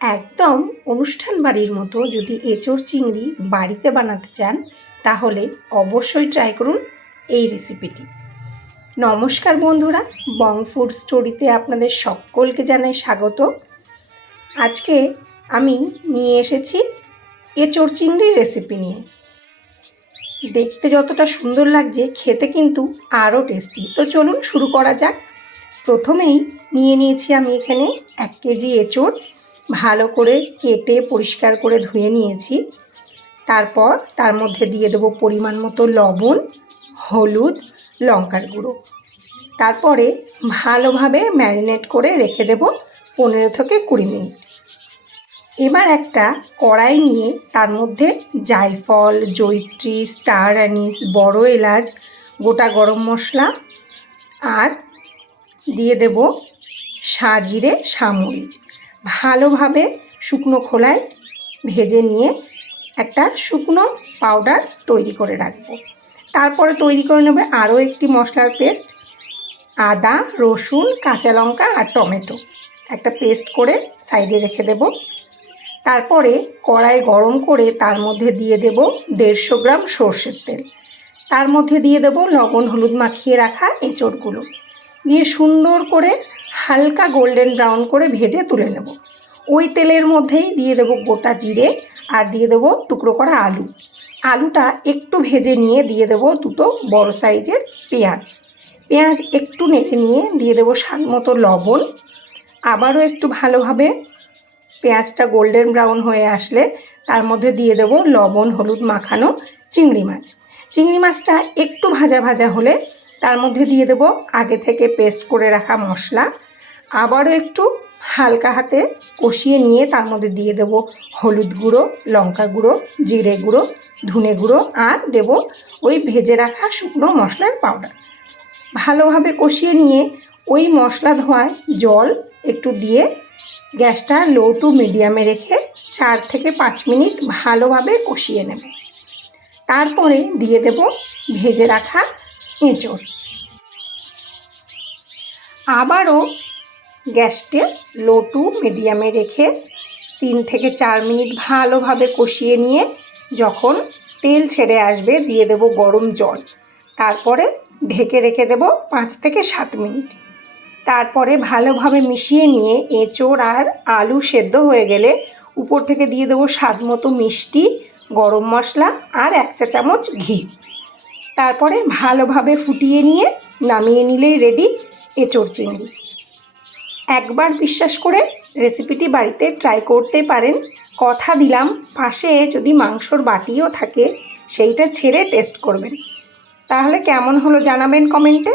একদম অনুষ্ঠান বাড়ির মতো যদি এঁচোড় চিংড়ি বাড়িতে বানাতে চান তাহলে অবশ্যই ট্রাই করুন এই রেসিপিটি। নমস্কার বন্ধুরা, বং ফুড স্টোরিতে আপনাদের সকলকে জানাই স্বাগত। আজকে আমি নিয়ে এসেছি এঁচোড় চিংড়ির রেসিপি নিয়ে। দেখতে যতটা সুন্দর লাগছে, খেতে কিন্তু আরও টেস্টি। তো চলুন শুরু করা যাক। প্রথমেই নিয়ে নিয়েছি আমি এখানে 1 কেজি এঁচোড়। ভালো করে কেটে পরিষ্কার করে ধুয়ে নিয়েছি। তারপর তার মধ্যে দিয়ে দেবো পরিমাণ মতো লবণ, হলুদ, লঙ্কার গুঁড়ো। তারপরে ভালোভাবে ম্যারিনেট করে রেখে দেবো 15 থেকে 20 মিনিট। এবার একটা কড়াই নিয়ে তার মধ্যে জায়ফল, জয়িত্রী, স্টার অ্যানিস, বড় এলাচ, গোটা গরম মশলা আর দিয়ে দেব সাজিরে, সামরিচ। ভালোভাবে শুকনো খোলায় ভেজে নিয়ে একটা শুকনো পাউডার তৈরি করে রাখবো। তারপরে তৈরি করে নেবে আরও একটি মশলার পেস্ট। আদা, রসুন, কাঁচা লঙ্কা আর টমেটো একটা পেস্ট করে সাইডে রেখে দেব। তারপরে কড়াই গরম করে তার মধ্যে দিয়ে দেব 150 গ্রাম সর্ষের তেল। তার মধ্যে দিয়ে দেব লবণ হলুদ মাখিয়ে রাখা এঁচোড়গুলো দিয়ে সুন্দর করে হালকা গোল্ডেন ব্রাউন করে ভেজে তুলে নেব। ওই তেলের মধ্যেই দিয়ে দেব গোটা জিরে আর দিয়ে দেব টুকরো করা আলু। আলুটা একটু ভেজে নিয়ে দিয়ে দেব 2টো বড় সাইজের পেঁয়াজ একটু নেড়ে নিয়ে দিয়ে দেব স্বাদ মতো লবণ। আবারও একটু ভালোভাবে পেঁয়াজটা গোল্ডেন ব্রাউন হয়ে আসলে তার মধ্যে দিয়ে দেব লবণ হলুদ মাখানো চিংড়ি মাছটা একটু ভাজা ভাজা হলে তার মধ্যে দিয়ে দেব আগে থেকে পেস্ট করে রাখা মশলা। আবারও একটু হালকা হাতে কষিয়ে নিয়ে তার মধ্যে দিয়ে দেব হলুদ গুঁড়ো, লঙ্কা গুঁড়ো, জিরে গুঁড়ো, ধনে গুঁড়ো আর দেব ওই ভেজে রাখা শুকনো মশলার পাউডার। ভালোভাবে কষিয়ে নিয়ে ওই মশলা ধোয়ায় জল একটু দিয়ে গ্যাসটা লো টু মিডিয়ামে রেখে 4 থেকে 5 মিনিট ভালোভাবে কষিয়ে নেব। তারপরে দিয়ে দেব ভেজে রাখা এঁচোড়। আবারও গ্যাসটা লো টু মিডিয়ামে রেখে 3 থেকে 4 মিনিট ভালোভাবে কষিয়ে নিয়ে যখন তেল ছেড়ে আসবে দিয়ে দেব গরম জল। তারপরে ঢেকে রেখে দেব 5 থেকে 7 মিনিট। তারপরে ভালোভাবে মিশিয়ে নিয়ে এঁচোড় আর আলু সেদ্ধ হয়ে গেলে উপর থেকে দিয়ে দেবো স্বাদ মতো মিষ্টি, গরম মশলা আর 1 চা চামচ ঘি। তারপরে ভালোভাবে ফুটিয়ে নিয়ে নামিয়ে নিলেই রেডি এঁচোড় চিংড়ি। একবার বিশ্বাস করে রেসিপিটি বাড়িতে ট্রাই করতে পারেন। কথা দিলাম পাশে যদি মাংসর বাটিও থাকে সেইটা ছেড়ে টেস্ট করবেন। তাহলে কেমন হলো জানাবেন কমেন্টে।